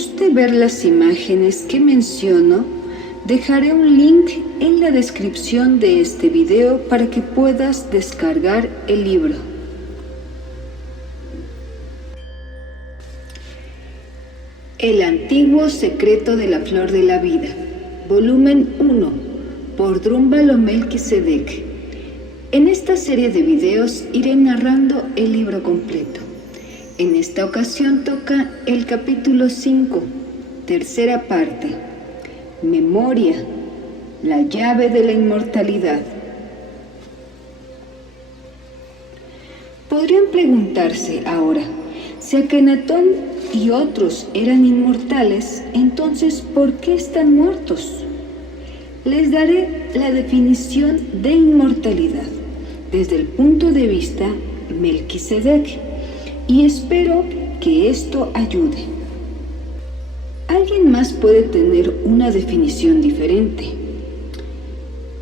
guste ver las imágenes que menciono, dejaré un link en la descripción de este video para que puedas descargar el libro. El antiguo secreto de la flor de la vida, volumen 1, por Drúmbalo Melquisedec. En esta serie de videos iré narrando el libro completo. En esta ocasión toca el capítulo 5, tercera parte, Memoria, la llave de la inmortalidad. Podrían preguntarse ahora, si Akenatón y otros eran inmortales, entonces ¿por qué están muertos? Les daré la definición de inmortalidad desde el punto de vista Melquisedec y espero que esto ayude. Alguien más puede tener una definición diferente,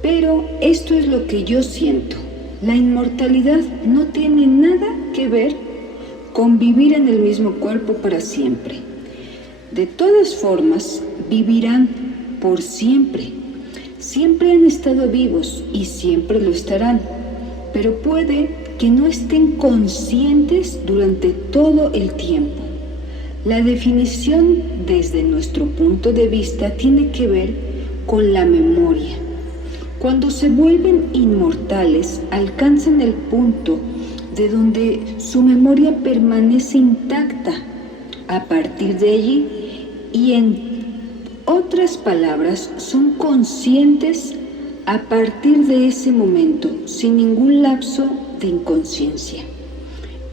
pero esto es lo que yo siento. La inmortalidad no tiene nada que ver con vivir en el mismo cuerpo para siempre. De todas formas, vivirán por siempre. Siempre han estado vivos y siempre lo estarán, pero puede que no estén conscientes durante todo el tiempo. La definición desde nuestro punto de vista tiene que ver con la memoria. Cuando se vuelven inmortales, alcanzan el punto de donde su memoria permanece intacta a partir de allí y en otras palabras son conscientes a partir de ese momento sin ningún lapso de inconsciencia.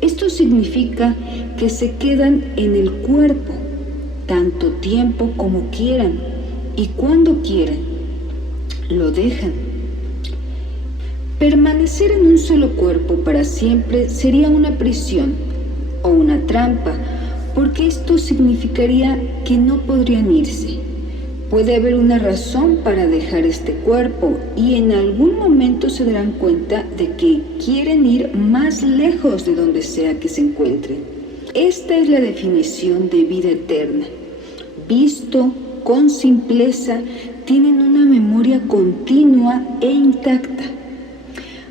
Esto significa que se quedan en el cuerpo tanto tiempo como quieran y cuando quieran lo dejan. Permanecer en un solo cuerpo para siempre sería una prisión o una trampa, porque esto significaría que no podrían irse. Puede haber una razón para dejar este cuerpo y en algún momento se darán cuenta de que quieren ir más lejos de donde sea que se encuentren. Esta es la definición de vida eterna. Visto con simpleza, tienen una memoria continua e intacta.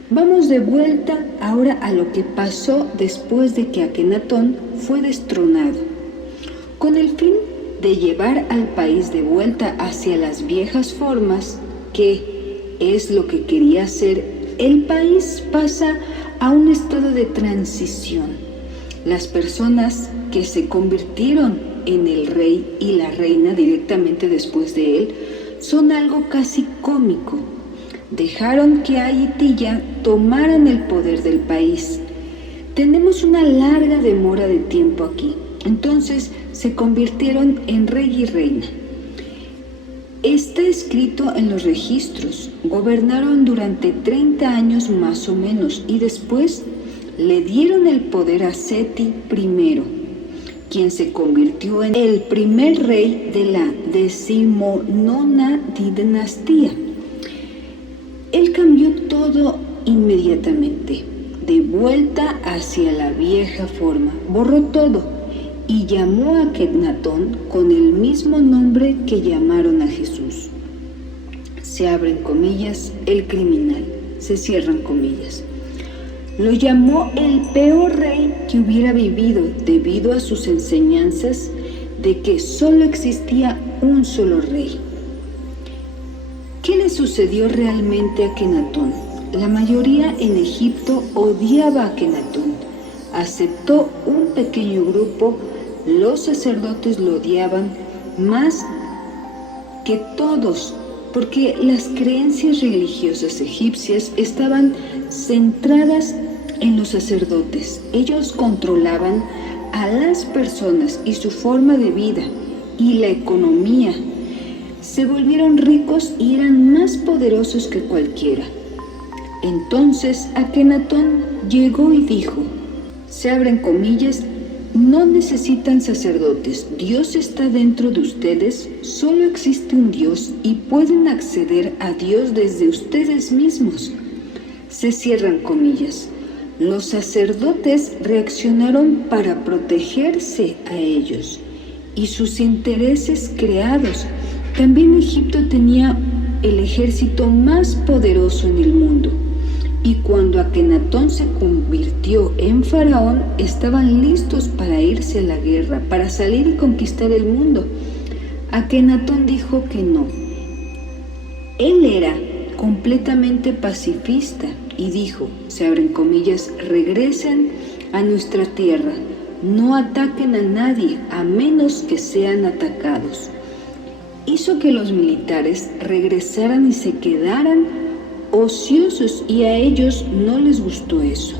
Vamos de vuelta ahora a lo que pasó después de que Akenatón fue destronado. Con el fin de llevar al país de vuelta hacia las viejas formas, que es lo que quería hacer, el país pasa a un estado de transición. Las personas que se convirtieron en el rey y la reina directamente después de él son algo casi cómico. Dejaron que Ayitilla tomaran el poder del país. Tenemos una larga demora de tiempo aquí. Entonces se convirtieron en rey y reina. Está escrito en los registros. Gobernaron durante 30 años más o menos y después le dieron el poder a Seti I, quien se convirtió en el primer rey de la 19ª dinastía. Él cambió todo inmediatamente, de vuelta hacia la vieja forma, borró todo y llamó a Akenatón con el mismo nombre que llamaron a Jesús. Se abren comillas, el criminal, se cierran comillas. Lo llamó el peor rey que hubiera vivido debido a sus enseñanzas de que solo existía un solo rey. ¿Qué le sucedió realmente a Akenatón? La mayoría en Egipto odiaba a Akenatón. Aceptó un pequeño grupo, los sacerdotes lo odiaban más que todos, porque las creencias religiosas egipcias estaban centradas en los sacerdotes. Ellos controlaban a las personas y su forma de vida y la economía. Se volvieron ricos y eran más poderosos que cualquiera. Entonces Akenatón llegó y dijo, se abren comillas, no necesitan sacerdotes, Dios está dentro de ustedes, solo existe un Dios y pueden acceder a Dios desde ustedes mismos. Se cierran comillas. Los sacerdotes reaccionaron para protegerse a ellos y sus intereses creados. También Egipto tenía el ejército más poderoso en el mundo. Y cuando Akenatón se convirtió en faraón, estaban listos para irse a la guerra, para salir y conquistar el mundo. Akenatón dijo que no. Él era completamente pacifista y dijo, se abren comillas, regresen a nuestra tierra, no ataquen a nadie a menos que sean atacados. Hizo que los militares regresaran y se quedaran ociosos y a ellos no les gustó eso.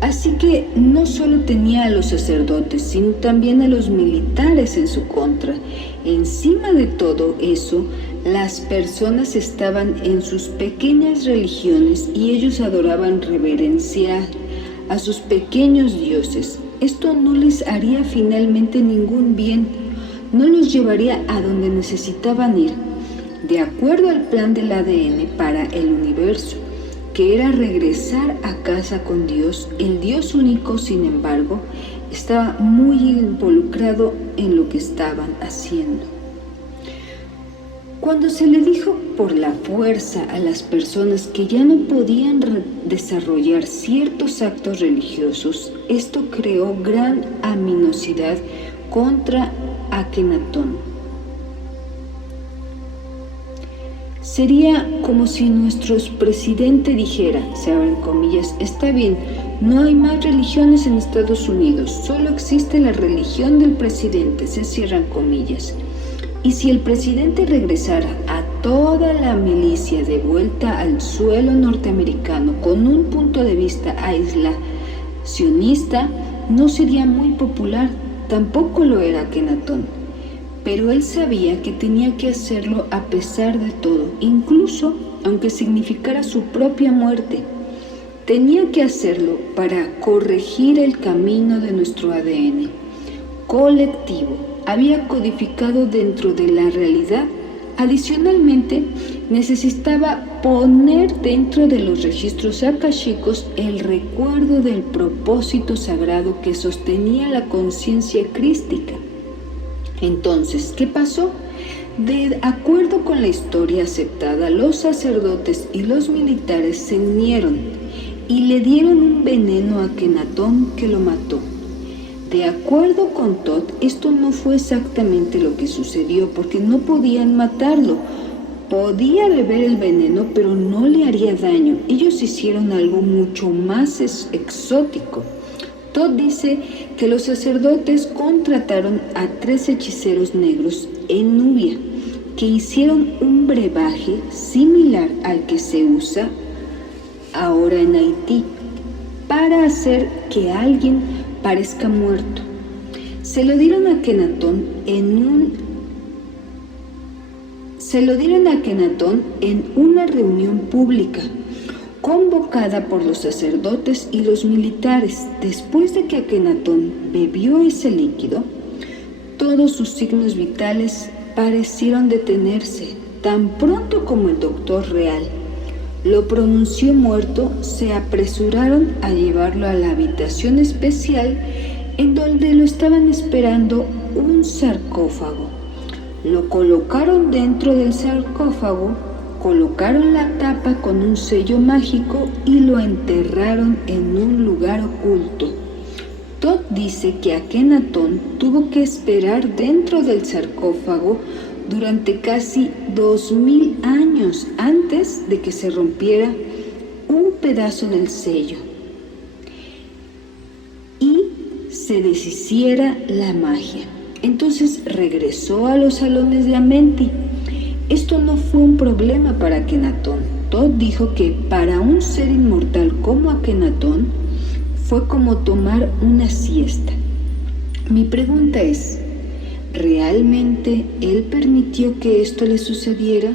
Así que no solo tenía a los sacerdotes, sino también a los militares en su contra. Encima de todo eso, las personas estaban en sus pequeñas religiones y ellos adoraban reverenciar a sus pequeños dioses. Esto no les haría finalmente ningún bien, no los llevaría a donde necesitaban ir, de acuerdo al plan del ADN para el universo, que era regresar a casa con Dios. El Dios único, sin embargo, estaba muy involucrado en lo que estaban haciendo. Cuando se le dijo por la fuerza a las personas que ya no podían desarrollar ciertos actos religiosos, esto creó gran animosidad contra Akenatón. Sería como si nuestro presidente dijera, se abren comillas, está bien, no hay más religiones en Estados Unidos, solo existe la religión del presidente, se cierran comillas. Y si el presidente regresara a toda la milicia de vuelta al suelo norteamericano con un punto de vista aislacionista, no sería muy popular, tampoco lo era Akenatón. Pero él sabía que tenía que hacerlo a pesar de todo, incluso aunque significara su propia muerte. Tenía que hacerlo para corregir el camino de nuestro ADN colectivo. Había codificado dentro de la realidad. Adicionalmente, necesitaba poner dentro de los registros akáshicos el recuerdo del propósito sagrado que sostenía la conciencia crística. Entonces, ¿qué pasó? De acuerdo con la historia aceptada, los sacerdotes y los militares se unieron y le dieron un veneno a Akenatón que lo mató. De acuerdo con Todd, esto no fue exactamente lo que sucedió porque no podían matarlo. Podía beber el veneno, pero no le haría daño. Ellos hicieron algo mucho más exótico. Todd dice que los sacerdotes contrataron a 3 hechiceros negros en Nubia, que hicieron un brebaje similar al que se usa ahora en Haití, para hacer que alguien parezca muerto. Se lo dieron a Akenatón en una reunión pública convocada por los sacerdotes y los militares. Después de que Akenatón bebió ese líquido, todos sus signos vitales parecieron detenerse. Tan pronto como el doctor real lo pronunció muerto, se apresuraron a llevarlo a la habitación especial en donde lo estaban esperando un sarcófago. Lo colocaron dentro del sarcófago, colocaron la tapa con un sello mágico y lo enterraron en un lugar oculto. Todd dice que Akenatón tuvo que esperar dentro del sarcófago durante casi 2000 años antes de que se rompiera un pedazo del sello y se deshiciera la magia. Entonces regresó a los salones de Amenti. Esto no fue un problema para Akenatón. Todd dijo que para un ser inmortal como Akenatón fue como tomar una siesta. Mi pregunta es, ¿realmente él permitió que esto le sucediera?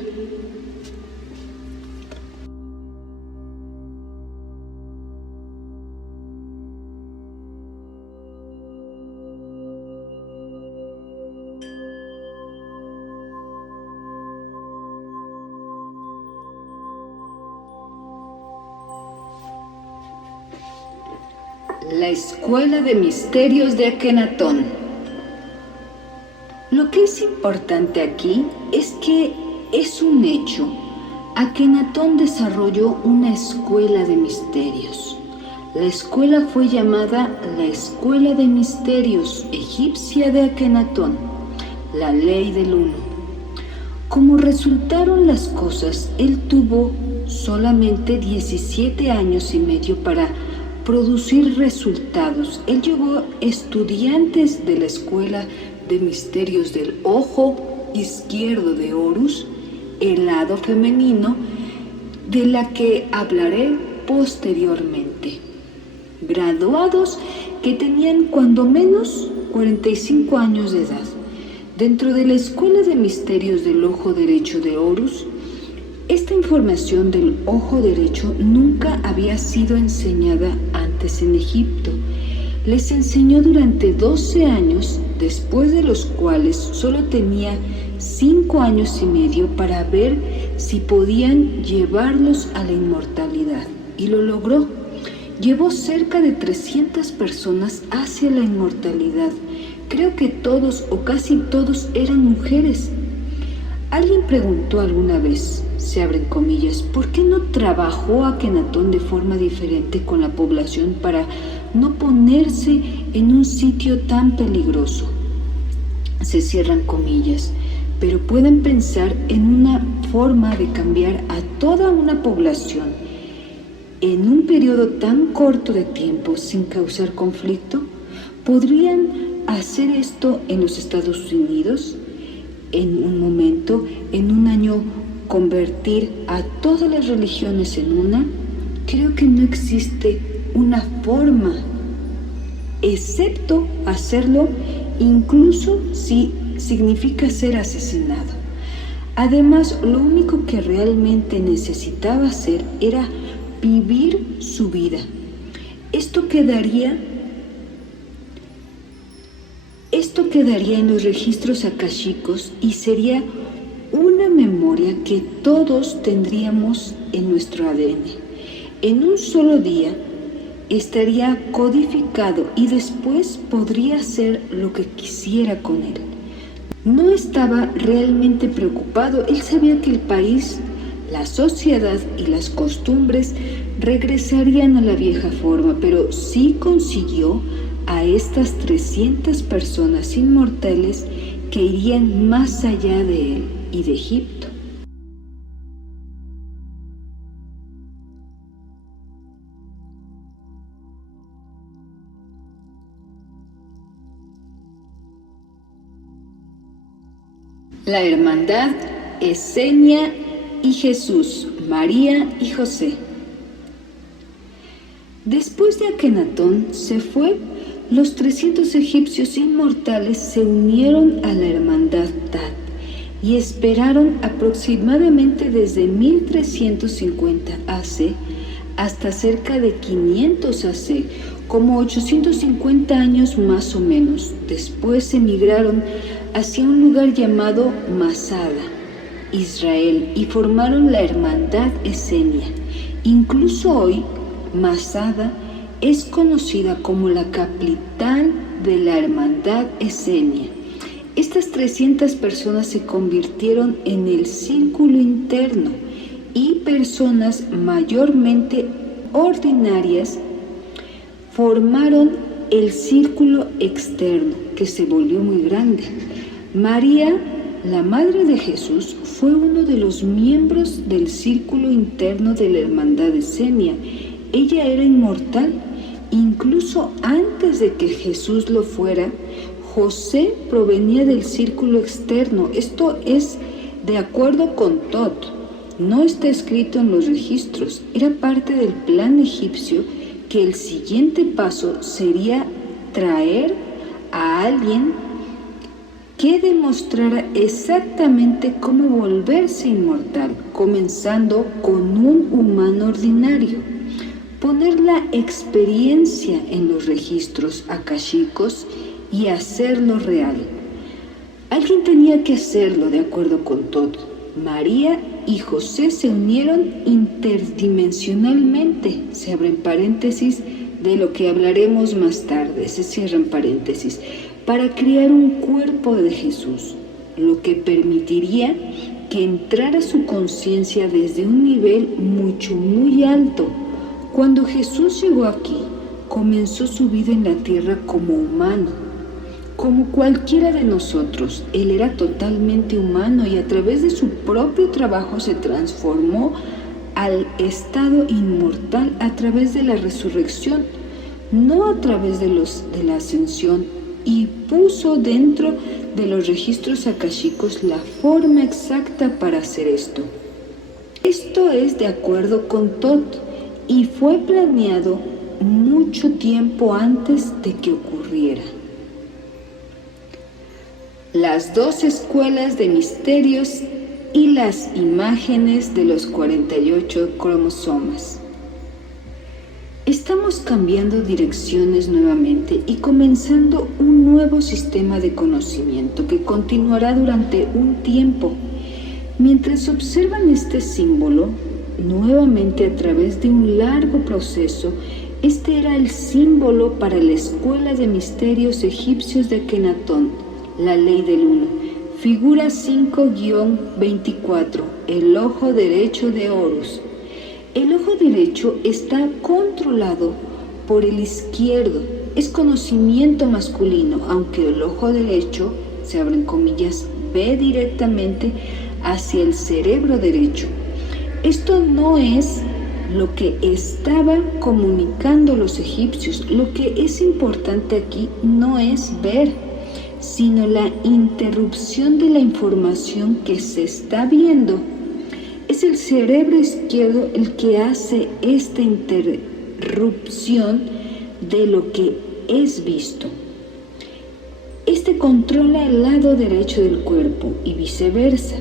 La Escuela de Misterios de Akenatón. Lo que es importante aquí es que es un hecho. Akenatón desarrolló una escuela de misterios. La escuela fue llamada la Escuela de Misterios Egipcia de Akenatón, la Ley del Uno. Como resultaron las cosas, él tuvo solamente 17 años y medio para producir resultados. Él llevó estudiantes de la Escuela de Misterios del Ojo Izquierdo de Horus, el lado femenino, de la que hablaré posteriormente. Graduados que tenían cuando menos 45 años de edad. Dentro de la Escuela de Misterios del Ojo Derecho de Horus, esta información del ojo derecho nunca había sido enseñada antes en Egipto. Les enseñó durante 12 años, después de los cuales solo tenía 5 años y medio para ver si podían llevarlos a la inmortalidad. Y lo logró. Llevó cerca de 300 personas hacia la inmortalidad. Creo que todos o casi todos eran mujeres. Alguien preguntó alguna vez, se abren comillas, ¿por qué no trabajó Akenatón de forma diferente con la población para no ponerse en un sitio tan peligroso? Se cierran comillas, pero pueden pensar en una forma de cambiar a toda una población en un periodo tan corto de tiempo sin causar conflicto. ¿Podrían hacer esto en los Estados Unidos? En un momento, en un año, convertir a todas las religiones en una. Creo que no existe una forma, excepto hacerlo incluso si significa ser asesinado. Además, lo único que realmente necesitaba hacer era vivir su vida. Esto quedaría en los registros akáshicos y sería una memoria que todos tendríamos en nuestro ADN. En un solo día estaría codificado y después podría hacer lo que quisiera con él. No estaba realmente preocupado. Él sabía que el país, la sociedad y las costumbres regresarían a la vieja forma, pero sí consiguió a estas 300 personas inmortales que irían más allá de él y de Egipto. La hermandad Esenia y Jesús, María y José. Después de Akenatón se fue, los 300 egipcios inmortales se unieron a la hermandad Tat y esperaron aproximadamente desde 1350 AC hasta cerca de 500 AC, como 850 años más o menos. Después emigraron hacia un lugar llamado Masada, Israel, y formaron la hermandad Esenia. Incluso hoy, Masada es conocida como la capital de la hermandad Esenia. Estas 300 personas se convirtieron en el círculo interno y personas mayormente ordinarias formaron el círculo externo, que se volvió muy grande. María, la madre de Jesús, fue uno de los miembros del círculo interno de la hermandad Esenia. Ella era inmortal. Incluso antes de que Jesús lo fuera, José provenía del círculo externo. Esto es de acuerdo con Tot. No está escrito en los registros. Era parte del plan egipcio que el siguiente paso sería traer a alguien que demostrara exactamente cómo volverse inmortal, comenzando con un humano ordinario. Poner la experiencia en los registros akáshicos y hacerlo real. Alguien tenía que hacerlo de acuerdo con todo. María y José se unieron interdimensionalmente, se abren paréntesis, de lo que hablaremos más tarde, se cierran paréntesis, para crear un cuerpo de Jesús, lo que permitiría que entrara su conciencia desde un nivel muy alto. Cuando Jesús llegó aquí, comenzó su vida en la tierra como humano, como cualquiera de nosotros. Él era totalmente humano y a través de su propio trabajo se transformó al estado inmortal a través de la resurrección, no a través de la ascensión, y puso dentro de los registros akáshicos la forma exacta para hacer esto. Esto es de acuerdo con Thoth y fue planeado mucho tiempo antes de que ocurriera. Las 2 escuelas de misterios y las imágenes de los 48 cromosomas. Estamos cambiando direcciones nuevamente y comenzando un nuevo sistema de conocimiento que continuará durante un tiempo. Mientras observan este símbolo, nuevamente a través de un largo proceso, este era el símbolo para la escuela de misterios egipcios de Akenatón, la ley del uno. Figura 5-24, el ojo derecho de Horus. El ojo derecho está controlado por el izquierdo. Es conocimiento masculino, aunque el ojo derecho, se abren comillas, ve directamente hacia el cerebro derecho. Esto no es lo que estaban comunicando los egipcios. Lo que es importante aquí no es ver, sino la interrupción de la información que se está viendo. Es el cerebro izquierdo el que hace esta interrupción de lo que es visto. Este controla el lado derecho del cuerpo y viceversa.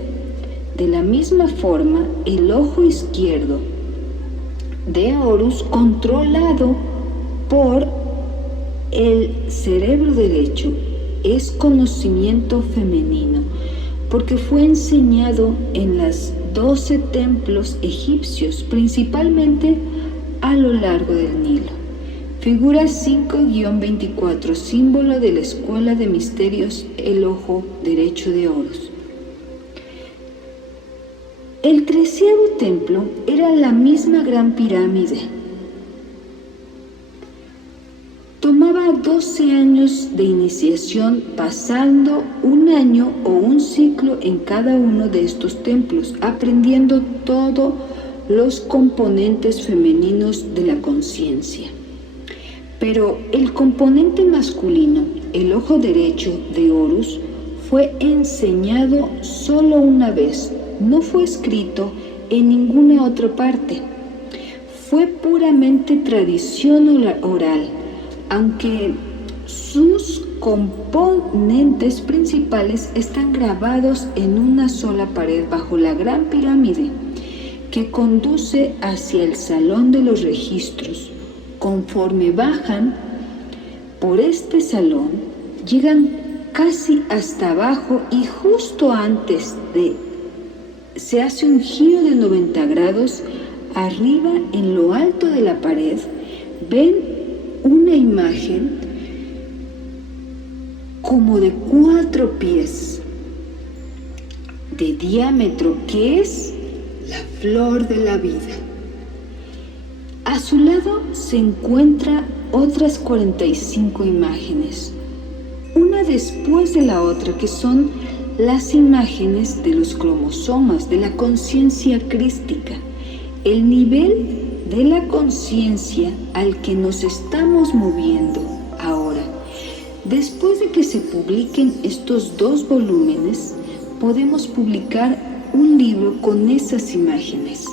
De la misma forma, el ojo izquierdo de Horus, controlado por el cerebro derecho, es conocimiento femenino, porque fue enseñado en los 12 templos egipcios, principalmente a lo largo del Nilo. Figura 5-24, símbolo de la escuela de misterios, el ojo derecho de Horus. El 13º templo era la misma gran pirámide. Tomaba 12 años de iniciación, pasando un año o un ciclo en cada uno de estos templos, aprendiendo todos los componentes femeninos de la conciencia. Pero el componente masculino, el ojo derecho de Horus, fue enseñado solo una vez, no fue escrito en ninguna otra parte. Fue puramente tradición oral, aunque sus componentes principales están grabados en una sola pared bajo la gran pirámide que conduce hacia el salón de los registros. Conforme bajan por este salón, llegan casi hasta abajo y justo antes se hace un giro de 90 grados. Arriba, en lo alto de la pared, ven una imagen como de 4 pies de diámetro, que es la flor de la vida. A su lado se encuentran otras 45 imágenes, una después de la otra, que son las imágenes de los cromosomas, de la conciencia crística, el nivel de la conciencia al que nos estamos moviendo ahora. Después de que se publiquen estos 2 volúmenes, podemos publicar un libro con esas imágenes.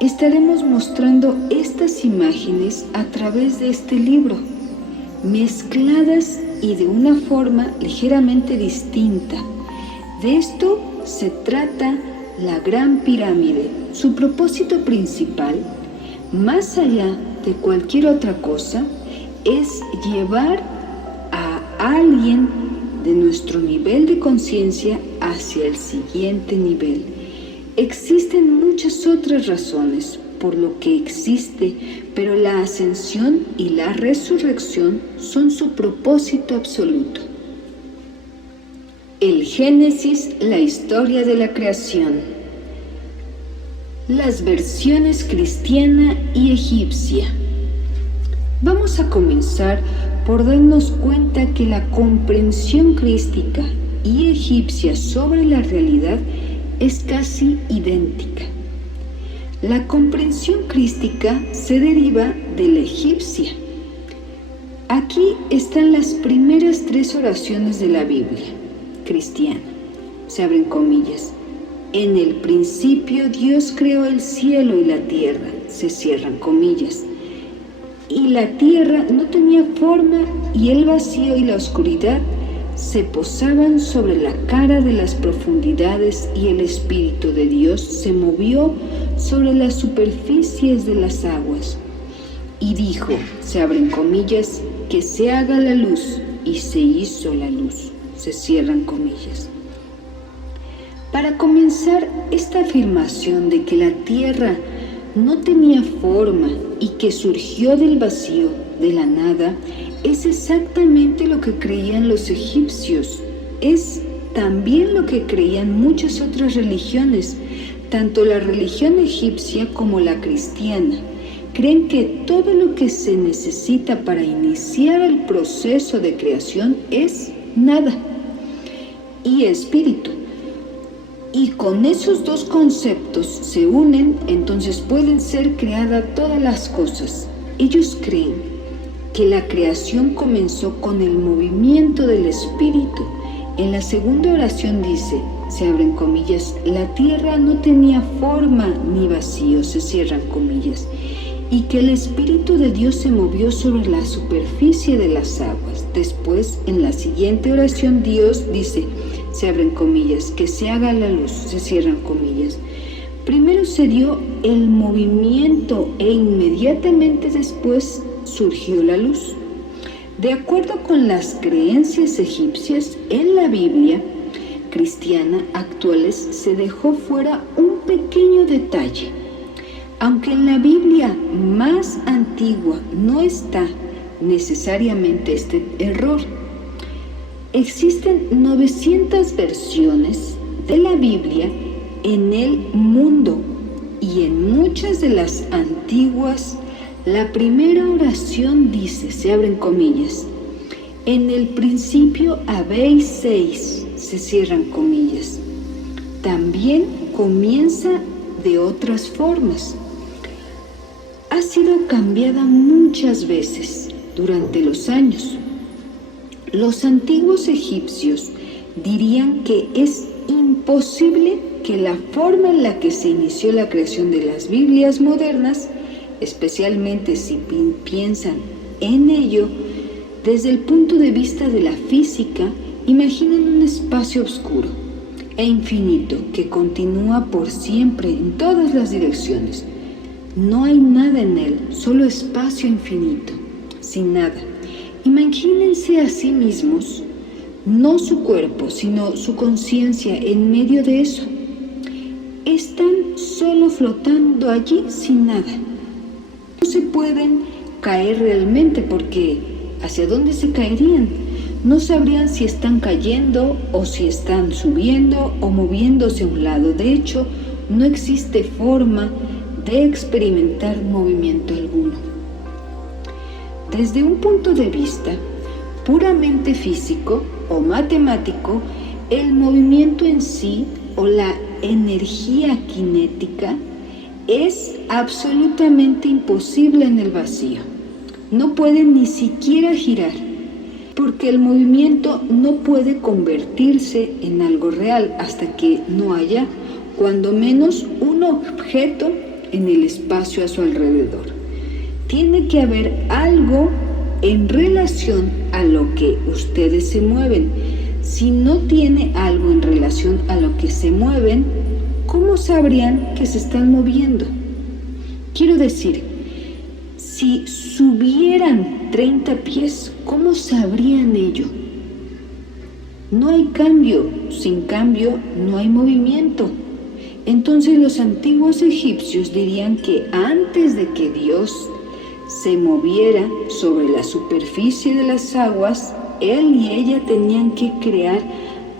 Estaremos mostrando estas imágenes a través de este libro, mezcladas y de una forma ligeramente distinta. De esto se trata la Gran Pirámide. Su propósito principal, más allá de cualquier otra cosa, es llevar a alguien de nuestro nivel de conciencia hacia el siguiente nivel. Existen muchas otras razones, por lo que existe, pero la ascensión y la resurrección son su propósito absoluto. El Génesis, la historia de la creación. Las versiones cristiana y egipcia. Vamos a comenzar por darnos cuenta que la comprensión crística y egipcia sobre la realidad es casi idéntica. La comprensión crística se deriva de la egipcia. Aquí están las primeras 3 oraciones de la Biblia cristiana. Se abren comillas. En el principio Dios creó el cielo y la tierra. Se cierran comillas. Y la tierra no tenía forma y el vacío y la oscuridad se posaban sobre la cara de las profundidades y el Espíritu de Dios se movió sobre las superficies de las aguas. Y dijo, se abren comillas, que se haga la luz, y se hizo la luz. Se cierran comillas. Para comenzar, esta afirmación de que la tierra no tenía forma y que surgió del vacío, de la nada, es exactamente lo que creían los egipcios. Es también lo que creían muchas otras religiones, tanto la religión egipcia como la cristiana. Creen que todo lo que se necesita para iniciar el proceso de creación es nada y espíritu. Y con esos dos conceptos se unen, entonces pueden ser creadas todas las cosas. Ellos creen que la creación comenzó con el movimiento del espíritu. En la segunda oración dice, se abren comillas, la tierra no tenía forma ni vacío, se cierran comillas, y que el Espíritu de Dios se movió sobre la superficie de las aguas. Después, en la siguiente oración, Dios dice, se abren comillas, que se haga la luz, se cierran comillas. Primero se dio el movimiento e inmediatamente después surgió la luz. De acuerdo con las creencias egipcias, en la Biblia cristiana actuales se dejó fuera un pequeño detalle. Aunque en la Biblia más antigua no está necesariamente este error, existen 900 versiones de la Biblia en el mundo y en muchas de las antiguas la primera oración dice, se abren comillas, en el principio habéis 6, se cierran comillas. También comienza de otras formas. Ha sido cambiada muchas veces durante los años. Los antiguos egipcios dirían que es imposible que la forma en la que se inició la creación de las Biblias modernas, especialmente si piensan en ello desde el punto de vista de la física, imaginen un espacio oscuro e infinito que continúa por siempre en todas las direcciones. No hay nada en él, solo espacio infinito, sin nada. Imagínense a sí mismos, no su cuerpo, sino su conciencia en medio de eso. Están solo flotando allí sin nada. No se pueden caer realmente porque ¿hacia dónde se caerían? No sabrían si están cayendo o si están subiendo o moviéndose a un lado. De hecho, no existe forma de experimentar movimiento alguno. Desde un punto de vista puramente físico o matemático, el movimiento en sí o la energía cinética es absolutamente imposible en el vacío. No puede ni siquiera girar, porque el movimiento no puede convertirse en algo real hasta que no haya, cuando menos, un objeto en el espacio a su alrededor. Tiene que haber algo en relación a lo que ustedes se mueven. Si no tiene algo en relación a lo que se mueven, ¿cómo sabrían que se están moviendo? Quiero decir, si subieran 30 pies, ¿cómo sabrían ello? No hay cambio, sin cambio no hay movimiento. Entonces los antiguos egipcios dirían que antes de que Dios se moviera sobre la superficie de las aguas, él y ella tenían que crear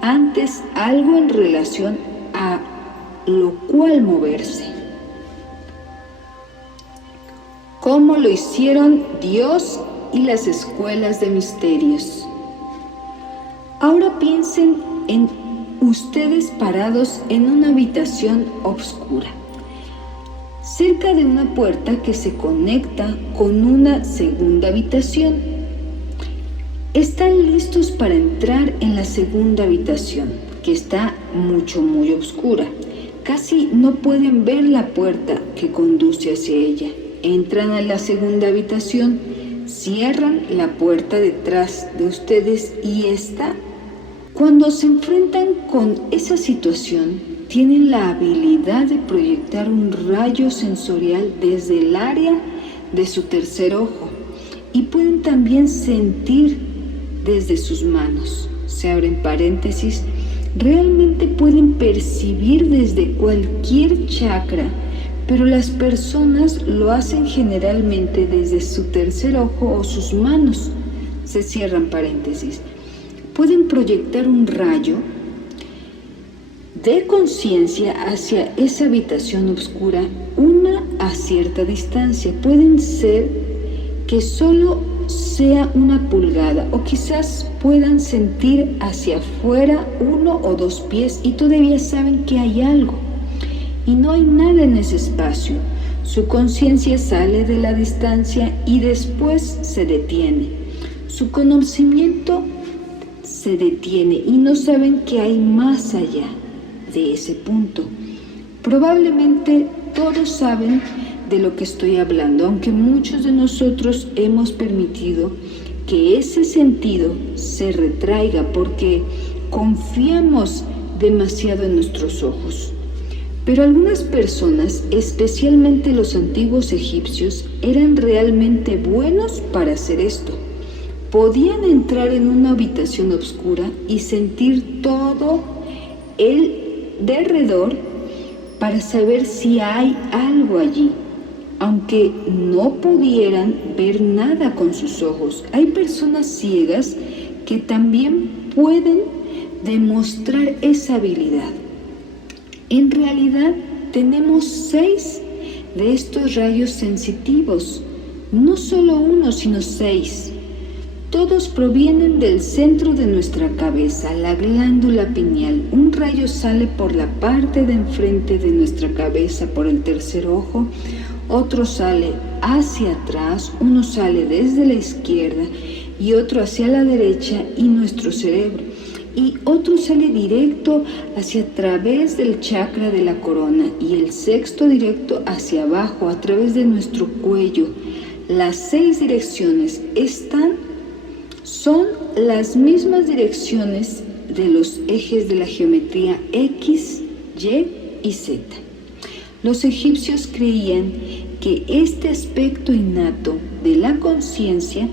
antes algo en relación a lo cual moverse. ¿Cómo lo hicieron Dios y las escuelas de misterios? Ahora piensen en ustedes parados en una habitación oscura, cerca de una puerta que se conecta con una segunda habitación. Están listos para entrar en la segunda habitación, que está muy oscura. Casi no pueden ver la puerta que conduce hacia ella. Entran a la segunda habitación, cierran la puerta detrás de ustedes y esta. Cuando se enfrentan con esa situación, tienen la habilidad de proyectar un rayo sensorial desde el área de su tercer ojo y pueden también sentir desde sus manos. Se abren paréntesis. Realmente pueden percibir desde cualquier chakra, pero las personas lo hacen generalmente desde su tercer ojo o sus manos. Se cierran paréntesis. Pueden proyectar un rayo de conciencia hacia esa habitación oscura, una a cierta distancia. Pueden ser que solo sea una pulgada o quizás puedan sentir hacia afuera 1 o 2 pies y todavía saben que hay algo y no hay nada en ese espacio. Su conciencia sale de la distancia y después se detiene. Su conocimiento se detiene y no saben que hay más allá de ese punto. Probablemente todos saben de lo que estoy hablando, aunque muchos de nosotros hemos permitido que ese sentido se retraiga porque confiamos demasiado en nuestros ojos. Pero algunas personas, especialmente los antiguos egipcios, eran realmente buenos para hacer esto. Podían entrar en una habitación oscura y sentir todo el derredor para saber si hay algo allí, aunque no pudieran ver nada con sus ojos. Hay personas ciegas que también pueden demostrar esa habilidad. En realidad tenemos 6 de estos rayos sensitivos, no solo uno, sino 6. Todos provienen del centro de nuestra cabeza, la glándula pineal. Un rayo sale por la parte de enfrente de nuestra cabeza, por el tercer ojo. Otro sale hacia atrás, uno sale desde la izquierda y otro hacia la derecha y nuestro cerebro. Y otro sale directo hacia través del chakra de la corona y el sexto directo hacia abajo a través de nuestro cuello. Las 6 direcciones son las mismas direcciones de los ejes de la geometría X, Y y Z. Los egipcios creían que este aspecto innato de la conciencia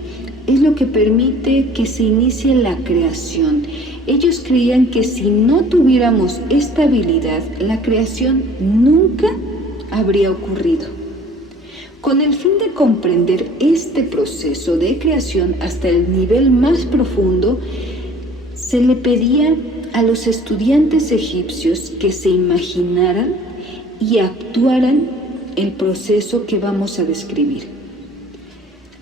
es lo que permite que se inicie la creación. Ellos creían que si no tuviéramos esta habilidad, la creación nunca habría ocurrido. Con el fin de comprender este proceso de creación hasta el nivel más profundo, se le pedía a los estudiantes egipcios que se imaginaran y actuaran el proceso que vamos a describir.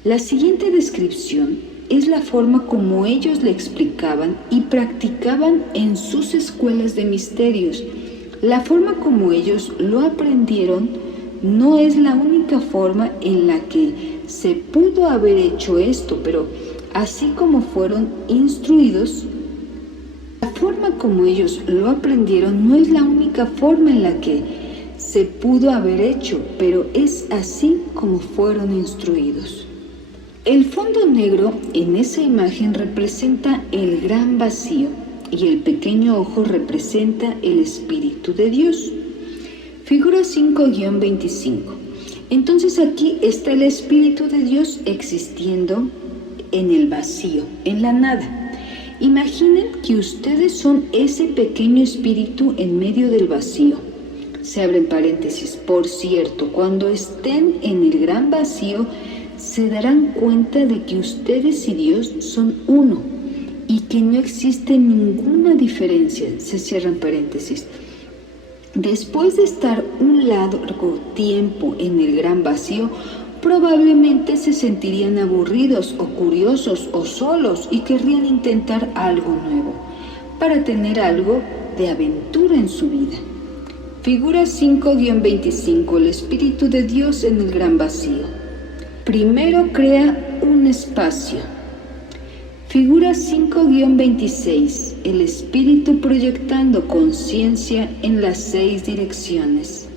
La siguiente descripción es la forma como ellos le explicaban y practicaban en sus escuelas de misterios. La forma como ellos lo aprendieron no es la única forma en la que se pudo haber hecho esto, pero así como fueron instruidos, la forma como ellos lo aprendieron no es la única forma en la que se pudo haber hecho, pero es así como fueron instruidos. El fondo negro en esa imagen representa el gran vacío y el pequeño ojo representa el Espíritu de Dios. Figura 5-25. Entonces aquí está el Espíritu de Dios existiendo en el vacío, en la nada. Imaginen que ustedes son ese pequeño espíritu en medio del vacío. Se abren paréntesis. Por cierto, cuando estén en el gran vacío, se darán cuenta de que ustedes y Dios son uno y que no existe ninguna diferencia. Se cierran paréntesis. Después de estar un largo tiempo en el gran vacío, probablemente se sentirían aburridos o curiosos o solos y querrían intentar algo nuevo para tener algo de aventura en su vida. Figura 5-25. El Espíritu de Dios en el gran vacío. Primero crea un espacio. Figura 5-26. El Espíritu proyectando conciencia en las 6 direcciones.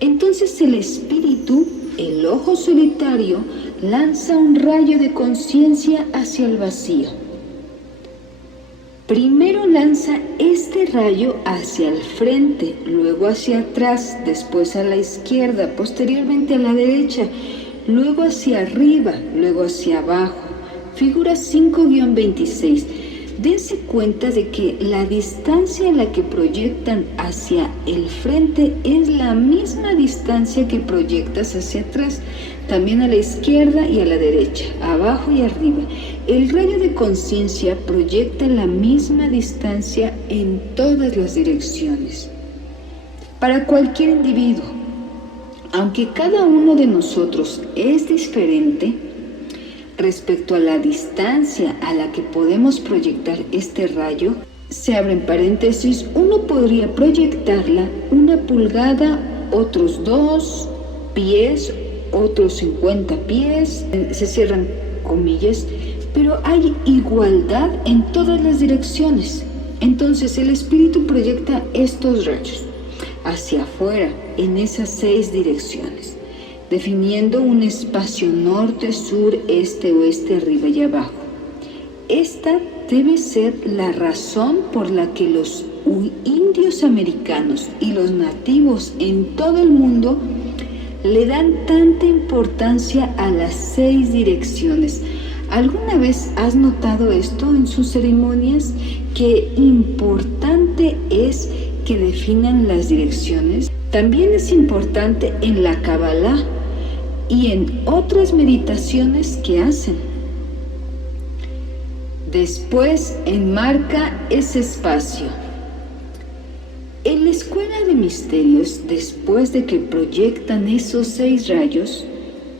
Entonces el Espíritu, el ojo solitario, lanza un rayo de conciencia hacia el vacío. Primero lanza este rayo hacia el frente, luego hacia atrás, después a la izquierda, posteriormente a la derecha, luego hacia arriba, luego hacia abajo. Figura 5-26. Dense cuenta de que la distancia a la que proyectan hacia el frente es la misma distancia que proyectas hacia atrás, también a la izquierda y a la derecha, abajo y arriba. El rayo de conciencia proyecta la misma distancia en todas las direcciones. Para cualquier individuo, aunque cada uno de nosotros es diferente, respecto a la distancia a la que podemos proyectar este rayo, se abren paréntesis, uno podría proyectarla 1 pulgada, otros 2 pies, otros 50 pies, se cierran comillas, pero hay igualdad en todas las direcciones. Entonces el Espíritu proyecta estos rayos hacia afuera en esas 6 direcciones, definiendo un espacio norte, sur, este, oeste, arriba y abajo. Esta debe ser la razón por la que los indios americanos y los nativos en todo el mundo le dan tanta importancia a las 6 direcciones. ¿Alguna vez has notado esto en sus ceremonias? Qué importante es que definan las direcciones. También es importante en la Kabbalah y en otras meditaciones que hacen. Después enmarca ese espacio. En la escuela de misterios, después de que proyectan esos 6 rayos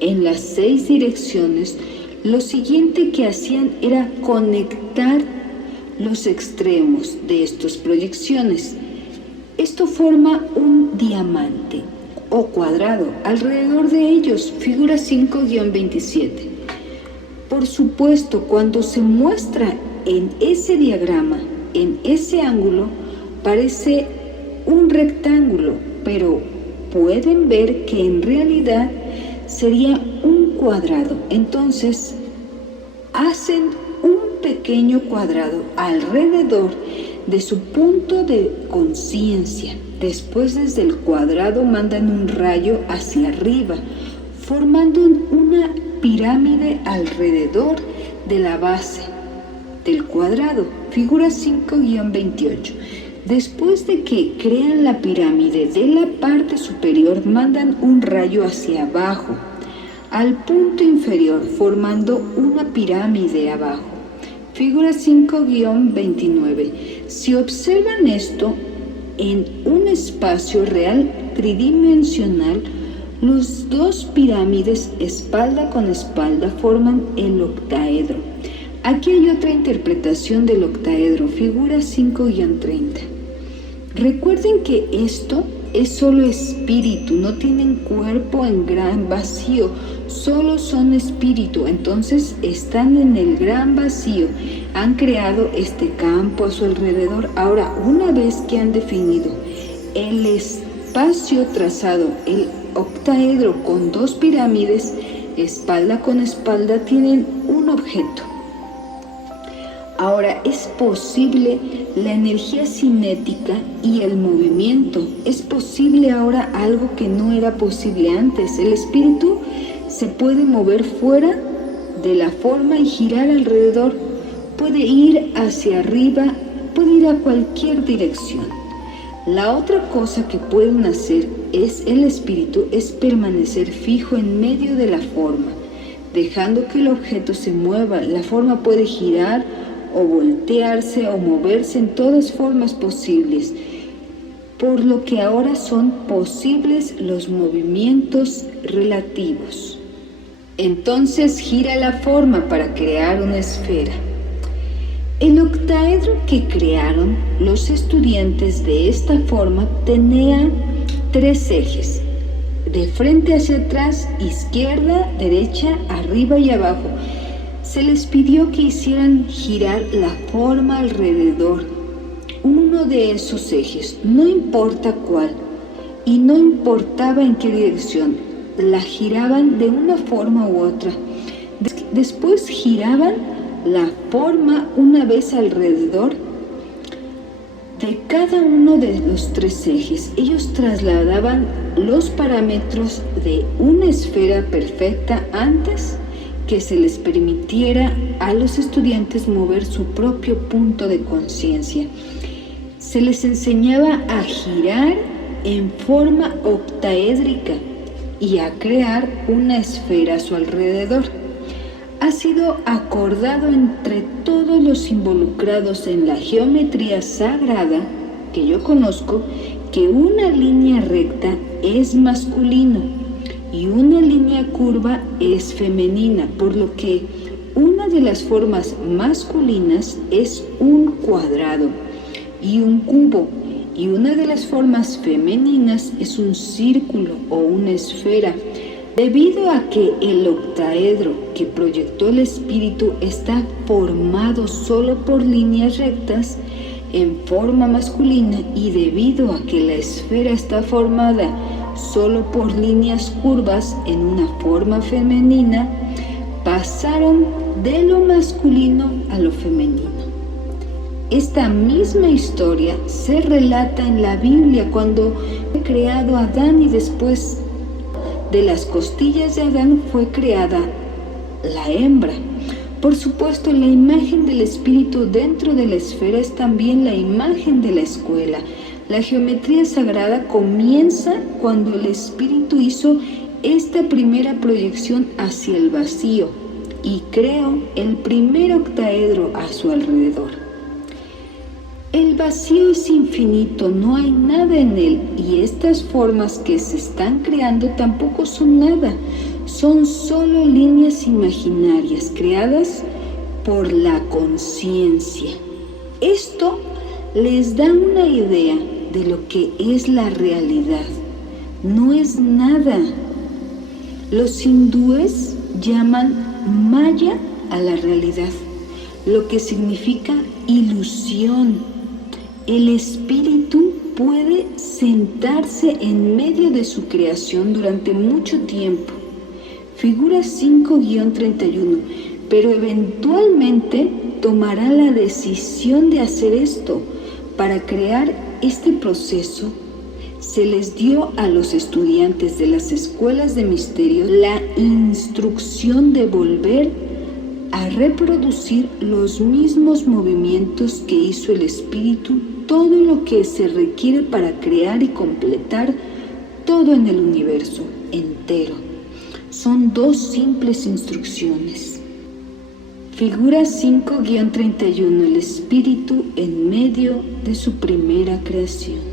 en las 6 direcciones, lo siguiente que hacían era conectar los extremos de estas proyecciones. Esto forma un diamante o cuadrado alrededor de ellos, figura 5-27. Por supuesto, cuando se muestra en ese diagrama, en ese ángulo, parece un rectángulo, pero pueden ver que en realidad sería un cuadrado. Entonces, hacen un pequeño cuadrado alrededor de su punto de conciencia. Después, desde el cuadrado mandan un rayo hacia arriba, formando una pirámide alrededor de la base del cuadrado, figura 5-28. Después de que crean la pirámide de la parte superior, mandan un rayo hacia abajo, al punto inferior, formando una pirámide abajo. Figura 5-29. Si observan esto en un espacio real tridimensional, los 2 pirámides espalda con espalda forman el octaedro. Aquí hay otra interpretación del octaedro, figura 5-30. Recuerden que esto es solo espíritu, no tienen cuerpo en gran vacío, solo son espíritu, entonces están en el gran vacío, han creado este campo a su alrededor. Ahora, una vez que han definido el espacio trazado, el octaedro con 2 pirámides, espalda con espalda, tienen un objeto. Ahora es posible la energía cinética y el movimiento. Es posible ahora algo que no era posible antes. El espíritu se puede mover fuera de la forma y girar alrededor. Puede ir hacia arriba, puede ir a cualquier dirección. La otra cosa que pueden hacer el espíritu es permanecer fijo en medio de la forma, dejando que el objeto se mueva. La forma puede girar o voltearse o moverse en todas formas posibles, por lo que ahora son posibles los movimientos relativos. Entonces gira la forma para crear una esfera. El octaedro que crearon los estudiantes de esta forma tenía 3 ejes, de frente hacia atrás, izquierda, derecha, arriba y abajo. Se les pidió que hicieran girar la forma alrededor uno de esos ejes, no importa cuál, y no importaba en qué dirección, la giraban de una forma u otra. Después giraban la forma una vez alrededor de cada uno de los 3 ejes. Ellos trasladaban los parámetros de una esfera perfecta antes que se les permitiera a los estudiantes mover su propio punto de conciencia. Se les enseñaba a girar en forma octaédrica y a crear una esfera a su alrededor. Ha sido acordado entre todos los involucrados en la geometría sagrada que yo conozco que una línea recta es masculino y una línea curva es femenina, por lo que una de las formas masculinas es un cuadrado y un cubo, y una de las formas femeninas es un círculo o una esfera. Debido a que el octaedro que proyectó el espíritu está formado solo por líneas rectas en forma masculina, y debido a que la esfera está formada solo por líneas curvas en una forma femenina, pasaron de lo masculino a lo femenino. Esta misma historia se relata en la Biblia cuando fue creado Adán, y después de las costillas de Adán fue creada la hembra. Por supuesto, la imagen del espíritu dentro de la esfera es también la imagen de la escuela. La geometría sagrada comienza cuando el espíritu hizo esta primera proyección hacia el vacío y creó el primer octaedro a su alrededor. El vacío es infinito, no hay nada en él, y estas formas que se están creando tampoco son nada, son solo líneas imaginarias creadas por la conciencia. Esto les da una idea de lo que es la realidad. No es nada. Los hindúes llaman Maya a la realidad, lo que significa ilusión. El espíritu puede sentarse en medio de su creación durante mucho tiempo. Figura 5-31, pero eventualmente tomará la decisión de hacer esto. Para crear este proceso, se les dio a los estudiantes de las escuelas de misterio la instrucción de volver a reproducir los mismos movimientos que hizo el espíritu, todo lo que se requiere para crear y completar todo en el universo entero. Son 2 simples instrucciones. Figura 5-31, el espíritu en medio de su primera creación.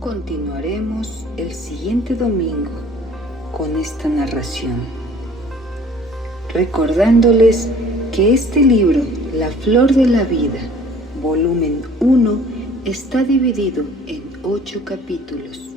Continuaremos el siguiente domingo con esta narración, recordándoles que este libro, La Flor de la Vida, volumen 1, está dividido en 8 capítulos.